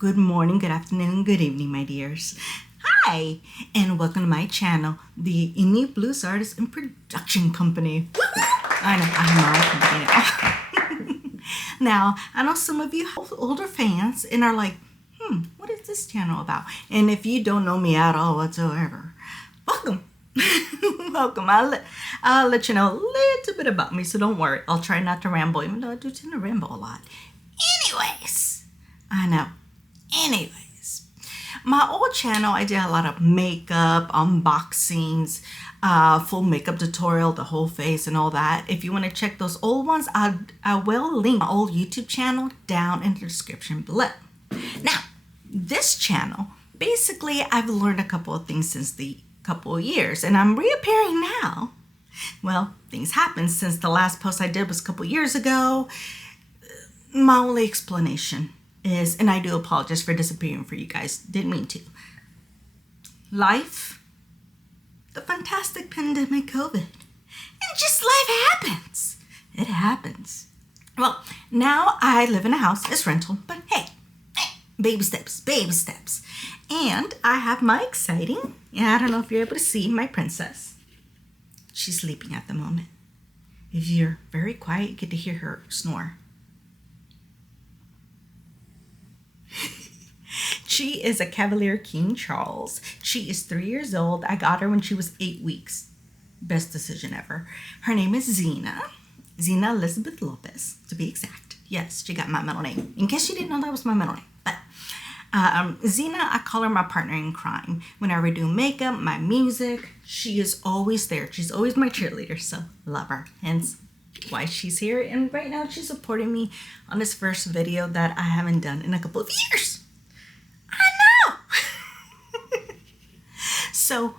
Good morning, good afternoon, good evening, my dears. Hi, and welcome to my channel, the Enid Blues Artist and Production Company. I know, I have my own company now. Now, I know some of you have older fans and are like, what is this channel about? And if you don't know me at all whatsoever, welcome. Welcome. I'll let you know a little bit about me, so don't worry. I'll try not to ramble, even though I do tend to ramble a lot. Anyways, I know. Anyways, my old channel, I did a lot of makeup, unboxings, full makeup tutorial, the whole face and all that. If you want to check those old ones, I will link my old YouTube channel down in the description below. Now, this channel, basically, I've learned a couple of things since the couple of years, and I'm reappearing now. Well, things happened since the last post I did was a couple of years ago. My only explanation is, and I do apologize for disappearing for you guys, didn't mean to. Life, the fantastic pandemic COVID, and just life happens. It happens. Well, now I live in a house, it's rental, but hey, baby steps, baby steps. And I have my exciting, I don't know if you're able to see my princess. She's sleeping at the moment. If you're very quiet, you get to hear her snore. She is a Cavalier King Charles. She is 3 years old. I got her when she was 8 weeks. Best decision ever. Her name is Xena. Xena Elizabeth Lopez, to be exact. Yes, she got my middle name. In case you didn't know, that was my middle name. But Xena, I call her my partner in crime. Whenever I do makeup, my music, she is always there. She's always my cheerleader, so love her. Hence why she's here. And right now she's supporting me on this first video that I haven't done in a couple of years. So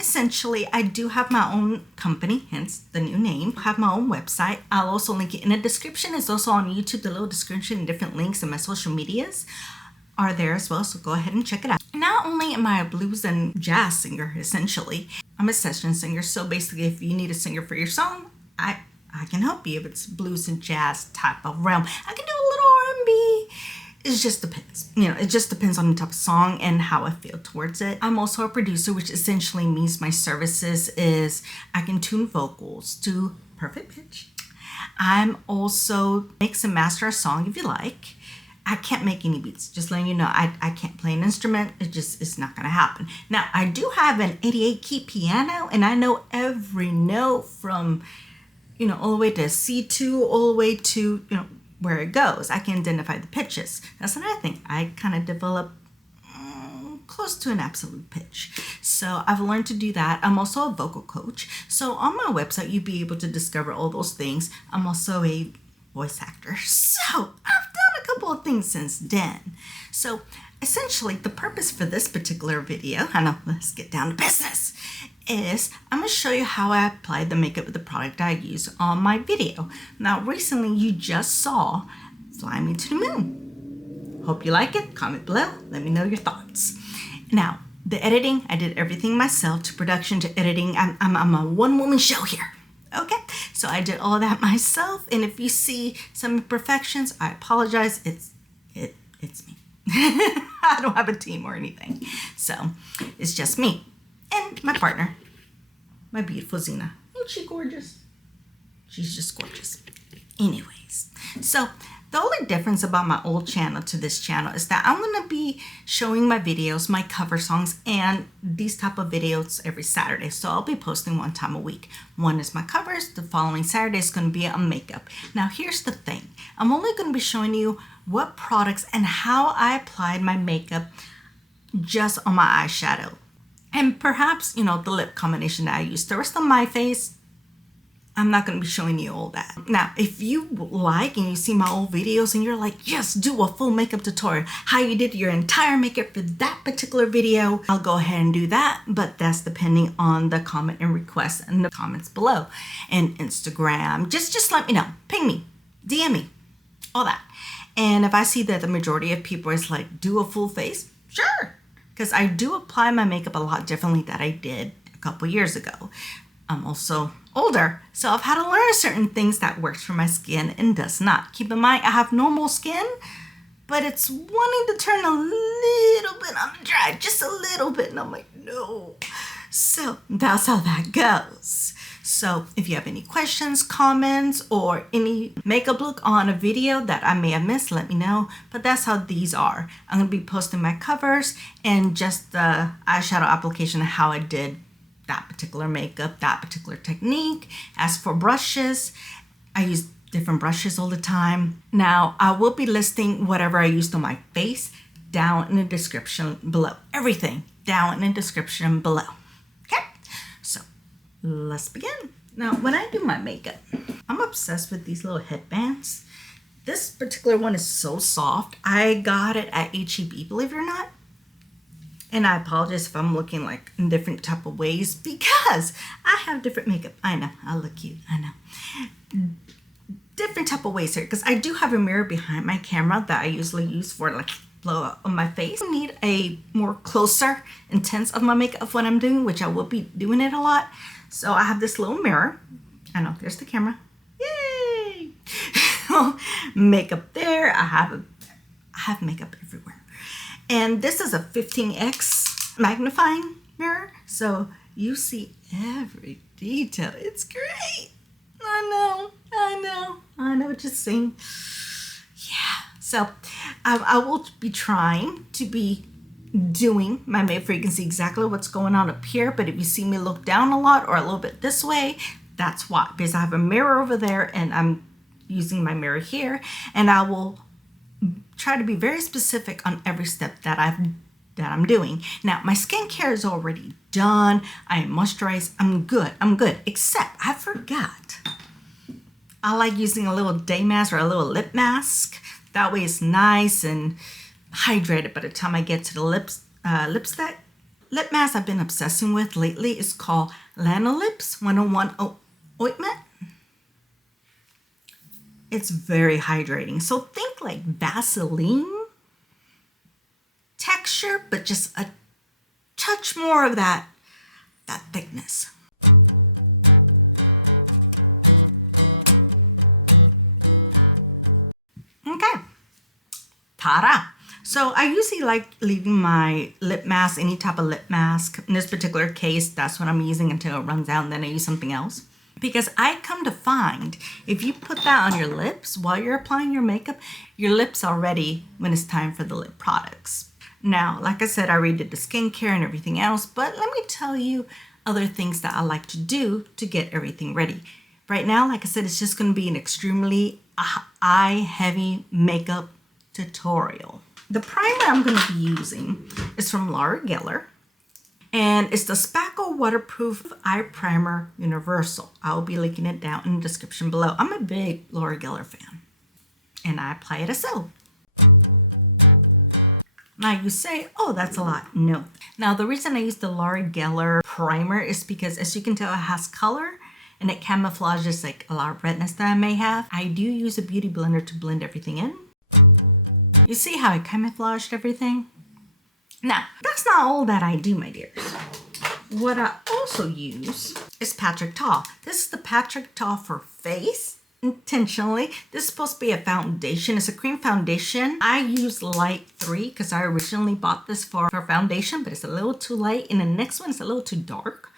essentially, I do have my own company, hence the new name. I have my own website. I'll also link it in the description. It's also on YouTube, the little description and different links, and my social medias are there as well. So go ahead and check it out. Not only am I a blues and jazz singer, essentially, I'm a session singer. So basically, if you need a singer for your song, I can help you if it's blues and jazz type of realm. I can do a little R&B. It just depends. It just depends on the type of song and how I feel towards it. I'm also a producer, which essentially means my services is I can tune vocals to perfect pitch. I'm also mix and master a song if you like. I can't make any beats, just letting you know. I can't play an instrument. It's not going to happen. Now, I do have an 88 key piano, and I know every note from, all the way to C2, all the way to, where it goes. I can identify the pitches. That's another thing. I kind of develop close to an absolute pitch. So I've learned to do that. I'm also a vocal coach. So on my website, you'll be able to discover all those things. I'm also a voice actor. So I've done a couple of things since then. So essentially, the purpose for this particular video, let's get down to business, is I'm going to show you how I apply the makeup of the product I use on my video. Now, recently you just saw Fly Me to the Moon. Hope you like it. Comment below. Let me know your thoughts. Now, the editing, I did everything myself, to production to editing. I'm a one-woman show here. Okay, so I did all that myself. And if you see some imperfections, I apologize. It's me. I don't have a team or anything. So it's just me. And my partner, my beautiful Xena. Ain't she gorgeous? She's just gorgeous. Anyways, so the only difference about my old channel to this channel is that I'm going to be showing my videos, my cover songs, and these type of videos every Saturday. So I'll be posting one time a week. One is my covers. The following Saturday is going to be on makeup. Now, here's the thing. I'm only going to be showing you what products and how I applied my makeup just on my eyeshadow. And perhaps, the lip combination that I use. The rest of my face, I'm not going to be showing you all that. Now, if you like and you see my old videos and you're like, yes, do a full makeup tutorial, how you did your entire makeup for that particular video, I'll go ahead and do that. But that's depending on the comment and requests in the comments below. And Instagram, just let me know. Ping me, DM me, all that. And if I see that the majority of people is like, do a full face, sure. Because I do apply my makeup a lot differently than I did a couple years ago. I'm also older, so I've had to learn certain things that works for my skin and does not. Keep in mind, I have normal skin, but it's wanting to turn a little bit on the dry, just a little bit. And I'm like, no. So that's how that goes. So if you have any questions, comments, or any makeup look on a video that I may have missed, let me know. But that's how these are. I'm going to be posting my covers and just the eyeshadow application, how I did that particular makeup, that particular technique. As for brushes, I use different brushes all the time. Now, I will be listing whatever I used on my face down in the description below. Everything down in the description below. Okay, so let's begin. Now, when I do my makeup, I'm obsessed with these little headbands. This particular one is so soft. I got it at H-E-B, believe it or not. And I apologize if I'm looking like in different type of ways because I have different makeup. I know, I look cute, I know. Different type of ways here because I do have a mirror behind my camera that I usually use for like blow up on my face. I need a more closer intense of my makeup of what I'm doing, which I will be doing it a lot. So I have this little mirror. I know, there's the camera. Yay! Makeup there. I have makeup everywhere. And this is a 15x magnifying mirror. So you see every detail. It's great. I know, just saying. Yeah, so I will be trying to be doing my makeup for you can see exactly what's going on up here. But if you see me look down a lot or a little bit this way, that's why. Because I have a mirror over there and I'm using my mirror here. And I will try to be very specific on every step that I'm doing. Now, my skincare is already done. I am moisturized. I'm good. Except I forgot. I like using a little day mask or a little lip mask. That way it's nice and hydrated by the time I get to the lipstick. Lip mask I've been obsessing with lately is called Lanolips 101 Ointment. It's very hydrating. So think like Vaseline texture, but just a touch more of that thickness. Okay, ta-da. So I usually like leaving my lip mask, any type of lip mask. In this particular case, that's what I'm using until it runs out, and then I use something else. Because I come to find, if you put that on your lips while you're applying your makeup, your lips are ready when it's time for the lip products. Now, like I said, I already did the skincare and everything else, but let me tell you other things that I like to do to get everything ready. Right now, like I said, it's just going to be an extremely eye-heavy makeup tutorial. The primer I'm going to be using is from Laura Geller. And it's the Spackle Waterproof Eye Primer Universal. I'll be linking it down in the description below. I'm a big Laura Geller fan. And I apply it as so. Now you say, oh, that's a lot. No. Now the reason I use the Laura Geller primer is because, as you can tell, it has color. And it camouflages like a lot of redness that I may have. I do use a beauty blender to blend everything in. You see how I camouflaged everything? Now, that's not all that I do, my dears. What I also use is Patrick Ta. This is the Patrick Ta for face, intentionally. This is supposed to be a foundation. It's a cream foundation. I use light 3 because I originally bought this for foundation, but it's a little too light. And the next one is a little too dark.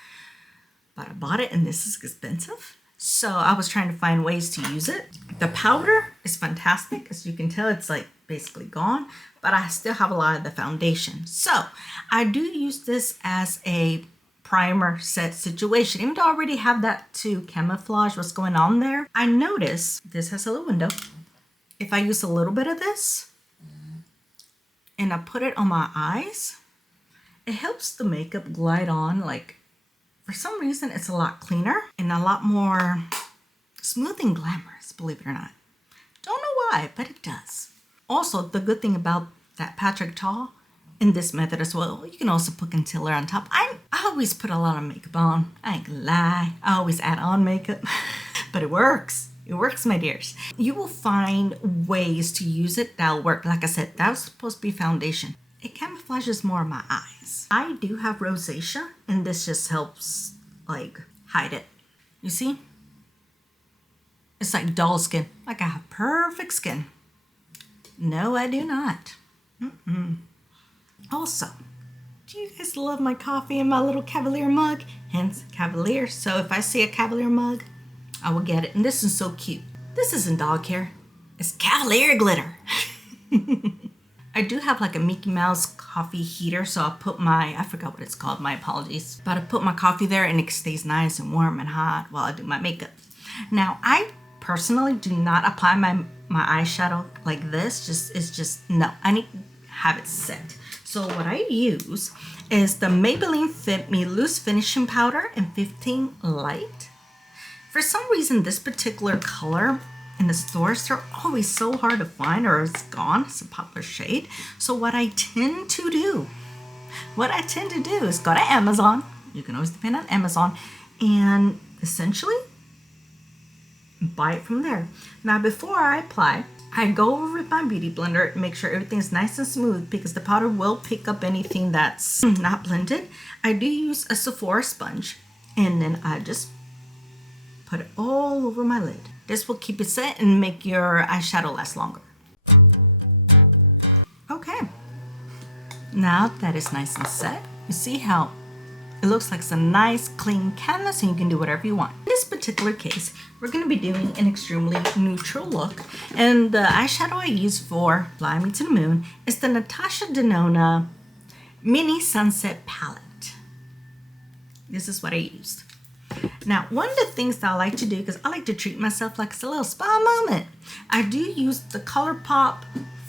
But I bought it and this is expensive. So I was trying to find ways to use it. The powder is fantastic. As you can tell, it's like basically gone, but I still have a lot of the foundation. So I do use this as a primer set situation. Even though I already have that to camouflage what's going on there, I notice this has a little window. If I use a little bit of this and I put it on my eyes, it helps the makeup glide on. Like, for some reason, it's a lot cleaner and a lot more smooth and glamorous, believe it or not. Don't know why, but it does. Also, the good thing about that Patrick Ta in this method as well, you can also put concealer on top. I always put a lot of makeup on. I ain't gonna lie. I always add on makeup, but it works. It works, my dears. You will find ways to use it that'll work. Like I said, that was supposed to be foundation. It camouflages more of my eyes. I do have rosacea, and this just helps like hide it. You see? It's like doll skin. Like I have perfect skin. No, I do not. Also, do you guys love my coffee and my little Cavalier mug? Hence, Cavalier. So if I see a Cavalier mug, I will get it. And this is so cute. This isn't dog hair. It's Cavalier glitter. I do have like a Mickey Mouse coffee heater, so I'll put I forgot what it's called, my apologies. But I put my coffee there and it stays nice and warm and hot while I do my makeup. Now, I personally do not apply my eyeshadow like this. No, I need to have it set. So what I use is the Maybelline Fit Me Loose Finishing Powder in 15 Light. For some reason, this particular color in the stores, they're always so hard to find, or it's gone. It's a popular shade. So what I tend to do is go to Amazon. You can always depend on Amazon and essentially buy it from there. Now, before I apply, I go over with my beauty blender and make sure everything's nice and smooth because the powder will pick up anything that's not blended. I do use a Sephora sponge and then I just put it all over my lid. This will keep it set and make your eyeshadow last longer. Okay, now that it's nice and set, you see how it looks like some nice clean canvas and you can do whatever you want. In this particular case, we're going to be doing an extremely neutral look. And the eyeshadow I use for Fly Me to the Moon is the Natasha Denona Mini Sunset Palette. This is what I used. Now, one of the things that I like to do, because I like to treat myself like it's a little spa moment, I do use the ColourPop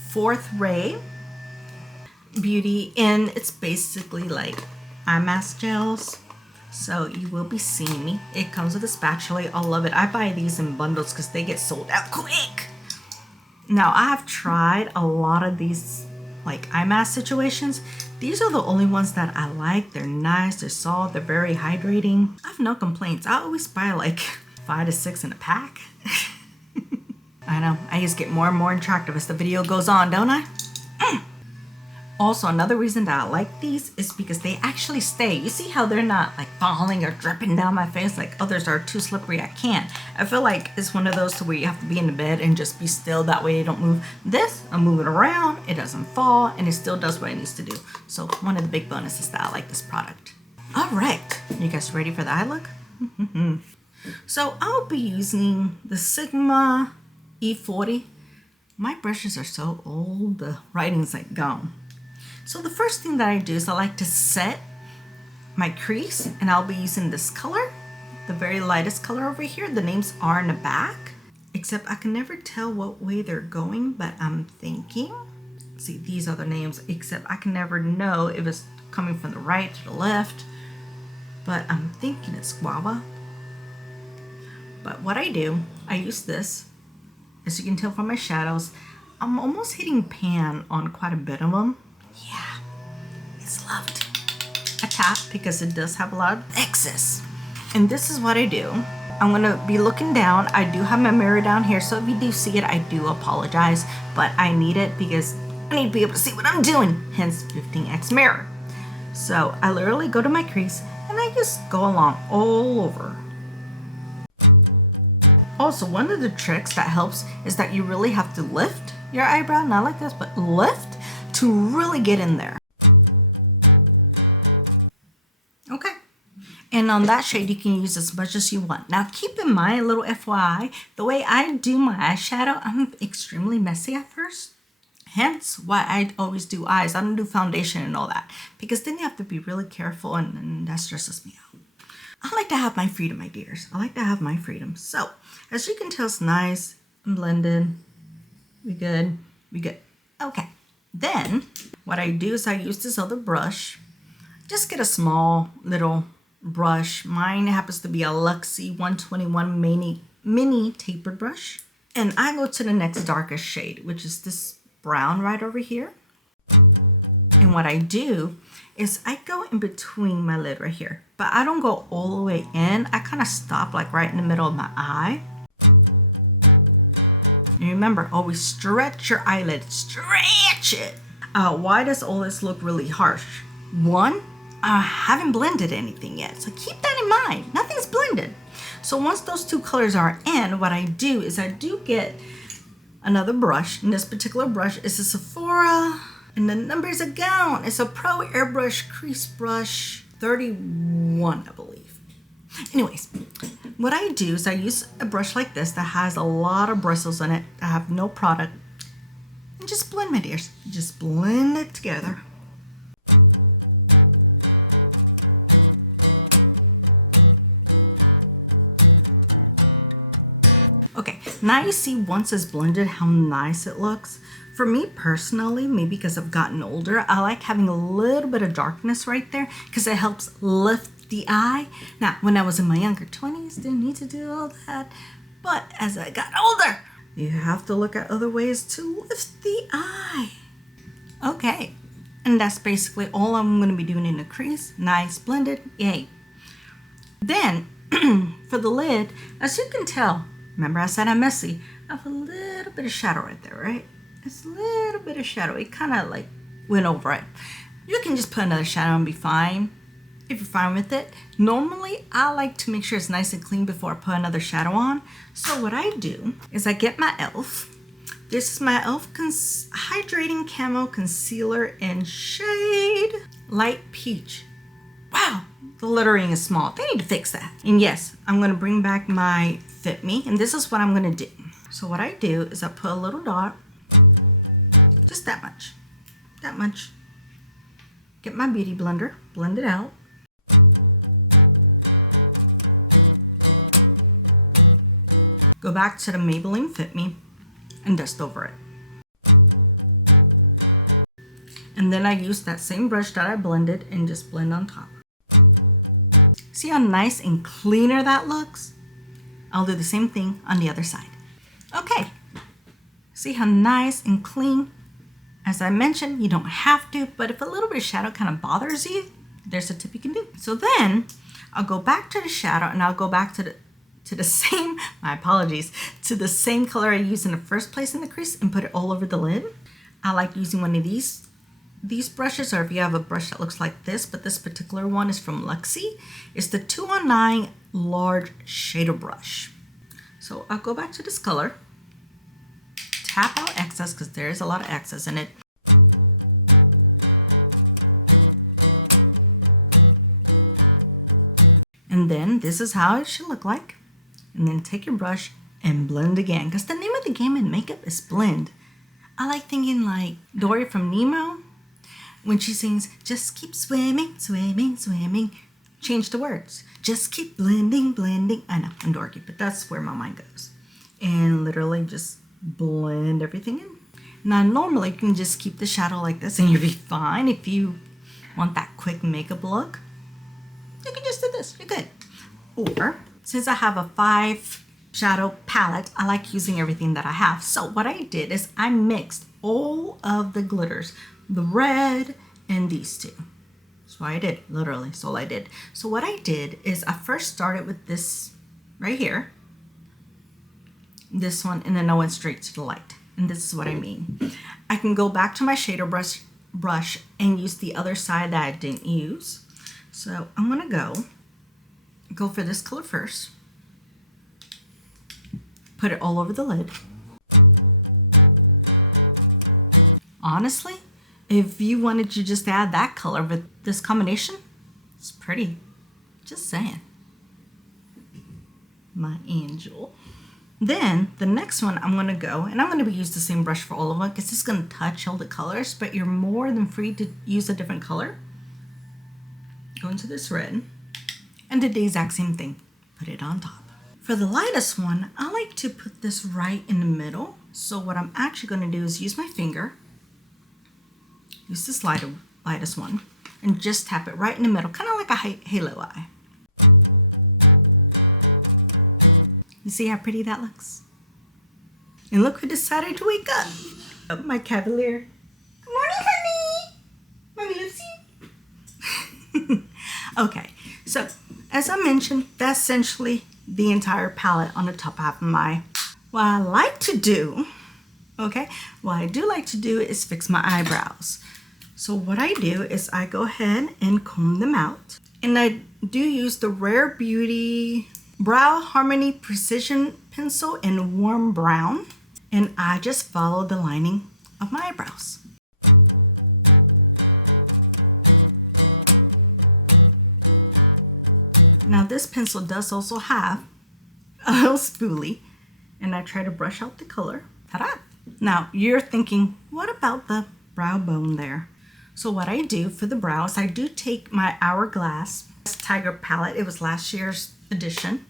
4th Ray Beauty, and it's basically like eye mask gels. So you will be seeing me. It comes with a spatula. I love it. I buy these in bundles because they get sold out quick. Now, I have tried a lot of these like eye mask situations. These are the only ones that I like. They're nice, they're soft, they're very hydrating. I have no complaints. I always buy like 5 to 6 in a pack. I know, I just get more and more attractive as the video goes on, don't I? Also, another reason that I like these is because they actually stay. You see how they're not like falling or dripping down my face like others are too slippery. I can't. I feel like it's one of those to where you have to be in the bed and just be still. That way you don't move. This, I'm moving around. It doesn't fall and it still does what it needs to do. So one of the big bonuses that I like this product. All right, you guys ready for the eye look? So I'll be using the Sigma E40. My brushes are so old, the writing's like gone. So the first thing that I do is I like to set my crease, and I'll be using this color, the very lightest color over here. The names are in the back, except I can never tell what way they're going, but I'm thinking, see, these are the names, except I can never know if it's coming from the right to the left, but I'm thinking it's guava. But what I do, I use this, as you can tell from my shadows, I'm almost hitting pan on quite a bit of them. Yeah, it's loved. I tap because it does have a lot of excess. And this is what I do. I'm gonna be looking down. I do have my mirror down here, so if you do see it, I do apologize, but I need it because I need to be able to see what I'm doing, hence 15x mirror. So I literally go to my crease and I just go along all over. Also, one of the tricks that helps is that you really have to lift your eyebrow, not like this, but lift to really get in there. Okay, and on that shade you can use as much as you want. Now keep in mind, a little FYI, the way I do my eyeshadow, I'm extremely messy at first. Hence why I always do eyes. I don't do foundation and all that, because then you have to be really careful and that stresses me out. I like to have my freedom, my dears. I like to have my freedom. So as you can tell, it's nice and blended. We good. Okay. Then what I do is I use this other brush. Just get a small little brush. Mine happens to be a Luxie 121 mini tapered brush. And I go to the next darkest shade, which is this brown right over here. And what I do is I go in between my lid right here. But I don't go all the way in. I kind of stop like right in the middle of my eye. And remember, always stretch your eyelid, stretch it. Why does all this look really harsh? One, I haven't blended anything yet, so keep that in mind. Nothing's blended. So once those two colors are in, what I do is I do get another brush. And this particular brush is a Sephora. And the number is a gown. It's a Pro Airbrush Crease Brush 31, I believe. Anyways, what I do is I use a brush like this that has a lot of bristles in it that have no product. And just blend, my dears. Just blend it together. Okay, now you see once it's blended how nice it looks. For me personally, maybe because I've gotten older, I like having a little bit of darkness right there because it helps lift the eye. Now, when I was in my younger 20s, didn't need to do all that. But as I got older, you have to look at other ways to lift the eye. Okay, and that's basically all I'm going to be doing in the crease. Nice, blended, yay. Then, for the lid, as you can tell, remember I said I'm messy, I have a little bit of shadow right there, right? It's a little bit of shadow. It kind of like went over it. You can just put another shadow and be fine if you're fine with it. Normally, I like to make sure it's nice and clean before I put another shadow on. So what I do is I get my e.l.f. This is my e.l.f. Hydrating Camo Concealer in shade Light Peach. Wow, the lettering is small. They need to fix that. And yes, I'm going to bring back my Fit Me. And this is what I'm going to do. So what I do is I put a little dot. Just that much. Get my beauty blender, blend it out. Go back to the Maybelline Fit Me and dust over it. And then I use that same brush that I blended and just blend on top. See how nice and cleaner that looks? I'll do the same thing on the other side. Okay, see how nice and clean? As I mentioned, you don't have to, but if a little bit of shadow kind of bothers you, there's a tip you can do. So then I'll go back to the shadow and I'll go back to the same, my apologies, to the same color I used in the first place in the crease and put it all over the lid. I like using one of these brushes, or if you have a brush that looks like this, but this particular one is from Luxie. It's the 209 large shader brush. So I'll go back to this color. Tap out excess because there is a lot of excess in it. And then this is how it should look like. And then take your brush and blend again, because the name of the game in makeup is blend. I like thinking like Dory from Nemo when she sings, just keep swimming, swimming, swimming. Change the words. Just keep blending, blending. I know, I'm dorky, but that's where my mind goes. And literally just blend everything in. Now normally you can just keep the shadow like this and you'll be fine. If you want that quick makeup look, you can just do this, you're good. Or since I have a 5 shadow palette, I like using everything that I have. So what I did is I mixed all of the glitters, the red and these two. That's what I did, literally, that's all I did. So what I did is I first started with this right here, this one, and then I went straight to the light. And this is what I mean. I can go back to my shader brush and use the other side that I didn't use. So I'm gonna go for this color first. Put it all over the lid. Honestly, if you wanted to just add that color with this combination, it's pretty. Just saying. My angel. Then the next one I'm going to go, and I'm going to use the same brush for all of them because it's going to touch all the colors, but you're more than free to use a different color. Go into this red and do the exact same thing. Put it on top. For the lightest one, I like to put this right in the middle. So what I'm actually going to do is use my finger, use this lightest one, and just tap it right in the middle, kind of like a halo eye. You see how pretty that looks? And look who decided to wake up. My Cavalier. Good morning, honey. Mommy loves you. Okay, so as I mentioned, that's essentially the entire palette on the top half of my, what I like to do, okay, what I do like to do is fix my eyebrows. So what I do is I go ahead and comb them out. And I do use the Rare Beauty Brow Harmony Precision Pencil in warm brown. and I just follow the lining of my eyebrows. Now this pencil does also have a little spoolie, and I try to brush out the color. Ta-da! Now you're thinking, what about the brow bone there? So what I do for the brows, I do take my Hourglass Tiger palette. It was last year's edition.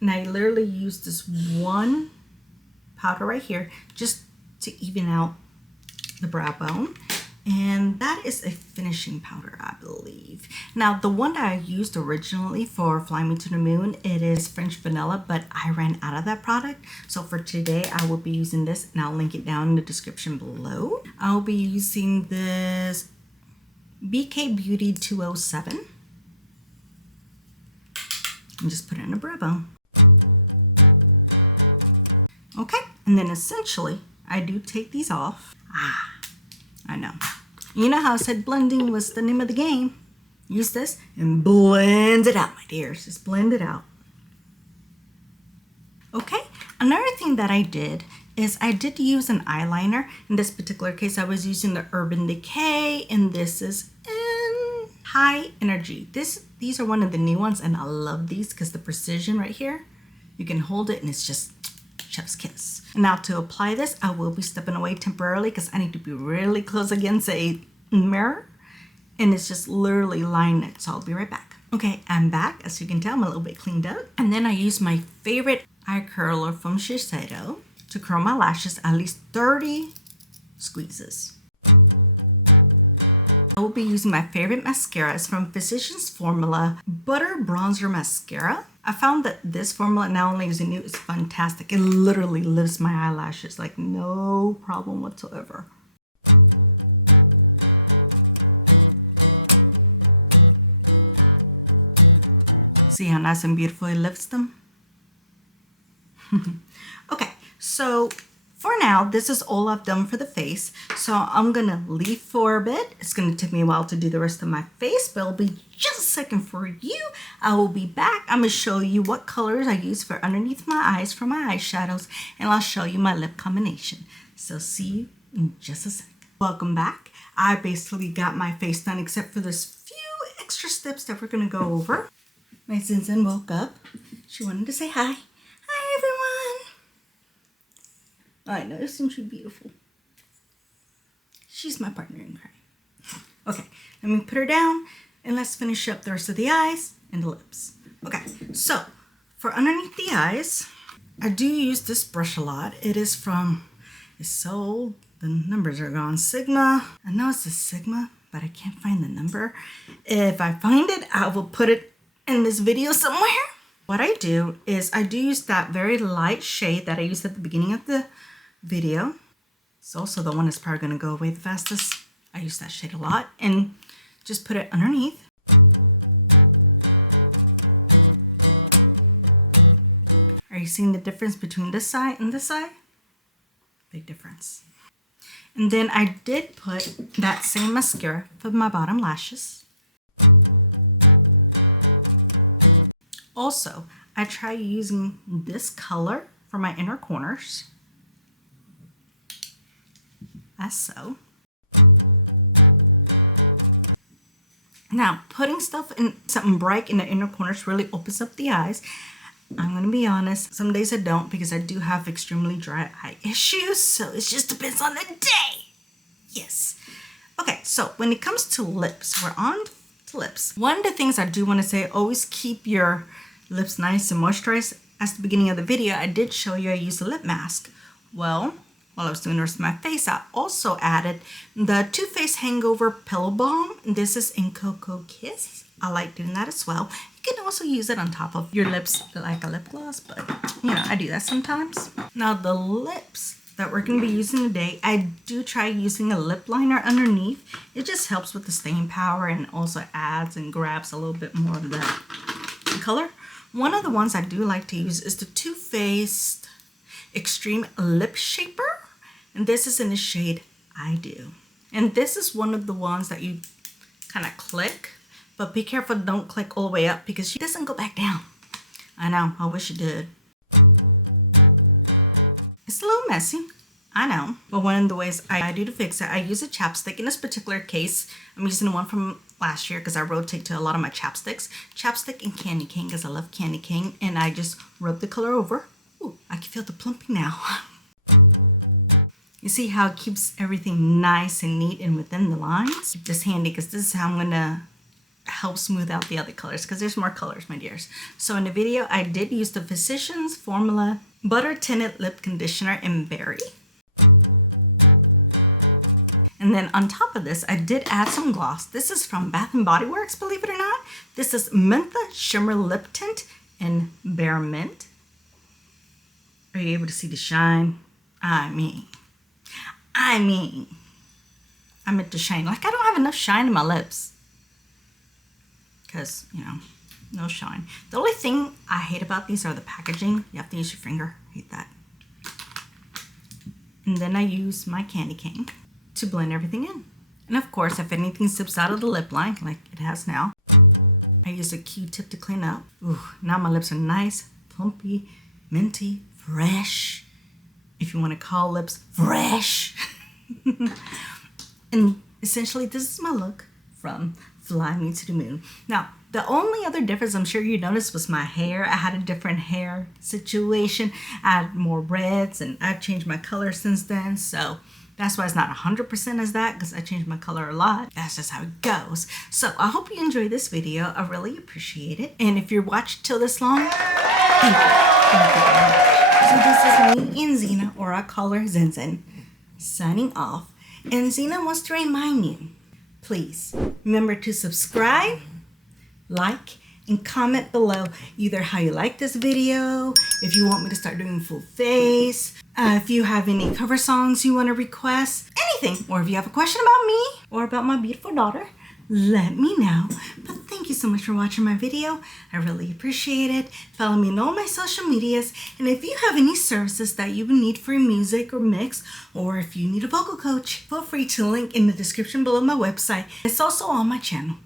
And I literally use this one powder right here just to even out the brow bone. And that is a finishing powder, I believe. Now, the one that I used originally for Fly Me to the Moon, it is French Vanilla, but I ran out of that product. So for today, I will be using this, and I'll link it down in the description below. I'll be using this BK Beauty 207. And just put it in a brow bone. Okay, and then essentially, I do take these off. I know. You know how I said blending was the name of the game? Use this and blend it out, my dears. Just blend it out. Okay, another thing that I did is I did use an eyeliner. In this particular case, I was using the Urban Decay, and this is in High Energy. These are one of the new ones, and I love these because the precision right here, you can hold it and it's just chef's kiss. Now to apply this, I will be stepping away temporarily because I need to be really close against a mirror, and it's just literally lining it. So I'll be right back. Okay, I'm back. As you can tell, I'm a little bit cleaned up. And then I use my favorite eye curler from Shiseido to curl my lashes at least 30 squeezes. I will be using my favorite mascara. It's from Physicians Formula Butter Bronzer Mascara. I found that this formula, not only is it new, it's fantastic. It literally lifts my eyelashes like no problem whatsoever. See how nice and beautiful it lifts them? Okay, so for now, this is all I've done for the face. So I'm gonna leave for a bit. It's gonna take me a while to do the rest of my face, but it'll be just a second for you. I will be back. I'm gonna show you what colors I use for underneath my eyes for my eyeshadows, and I'll show you my lip combination. So see you in just a sec. Welcome back. I basically got my face done except for this few extra steps that we're gonna go over. My Zinzin woke up. She wanted to say hi. Hi, everyone. I know, isn't she beautiful? She's my partner in crime. Okay, let me put her down and let's finish up the rest of the eyes and the lips. Okay, so for underneath the eyes, I do use this brush a lot. It is from, it's so old, the numbers are gone. Sigma, I know it's a Sigma, but I can't find the number. If I find it, I will put it in this video somewhere. What I do is I do use that very light shade that I used at the beginning of the video. It's also the one that's probably going to go away the fastest. I use that shade a lot and just put it underneath. Are you seeing the difference between this side and this side? Big difference. And then I did put that same mascara for my bottom lashes. Also, I try using this color for my inner corners, as so. Now, putting stuff in something bright in the inner corners really opens up the eyes. I'm gonna be honest, some days I don't because I do have extremely dry eye issues, so it just depends on the day. Yes. Okay, so when it comes to lips, we're on to lips. One of the things I do want to say, always keep your lips nice and moisturized. At the beginning of the video, I did show you I used a lip mask. Well, while I was doing the rest of my face, I also added the Too Faced Hangover Pillow Balm. This is in Cocoa Kiss. I like doing that as well. You can also use it on top of your lips like a lip gloss, but you know, I do that sometimes. Now the lips that we're going to be using today, I do try using a lip liner underneath. It just helps with the staying power and also adds and grabs a little bit more of the color. One of the ones I do like to use is the Too Faced Extreme Lip Shaper. And this is in the shade I Do. And this is one of the ones that you kind of click. But be careful, don't click all the way up because she doesn't go back down. I know, I wish it did. It's a little messy, I know. But one of the ways I do to fix it, I use a chapstick. In this particular case, I'm using the one from last year because I rotate to a lot of my chapsticks. Chapstick and candy cane because I love candy cane. And I just rub the color over. Ooh, I can feel the plumping now. You see how it keeps everything nice and neat and within the lines? Keep this handy because this is how I'm going to help smooth out the other colors because there's more colors, my dears. So in the video, I did use the Physicians Formula Butter Tinted Lip Conditioner in Berry. And then on top of this, I did add some gloss. This is from Bath & Body Works, believe it or not. This is Mentha Shimmer Lip Tint in Bare Mint. Are you able to see the shine? I meant to shine. Like, I don't have enough shine in my lips. Because, you know, no shine. The only thing I hate about these are the packaging. You have to use your finger. I hate that. And then I use my candy cane to blend everything in. And of course, if anything slips out of the lip line, like it has now, I use a Q-tip to clean up. Ooh, now my lips are nice, plumpy, minty, fresh. If you want to call lips fresh. And essentially, this is my look from Fly Me to the Moon. Now, the only other difference I'm sure you noticed was my hair. I had a different hair situation. I had more reds and I've changed my color since then. So that's why it's not 100% as that, because I changed my color a lot. That's just how it goes. So I hope you enjoyed this video. I really appreciate it. And if you're watching till this long, thank you. Thank you very much. So this is me and Xena, or I call her Zen, signing off. And Xena wants to remind you, please remember to subscribe, like, and comment below either how you like this video, if you want me to start doing full face, if you have any cover songs you want to request, anything, or if you have a question about me or about my beautiful daughter, let me know. But thank you so much for watching my video. I really appreciate it. Follow me on all my social medias. And if you have any services that you would need for music or mix, or if you need a vocal coach, feel free to link in the description below my website. It's also on my channel.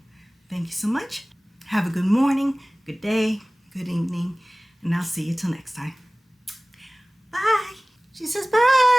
Thank you so much. Have a good morning, good day, good evening, and I'll see you till next time. Bye. She says bye.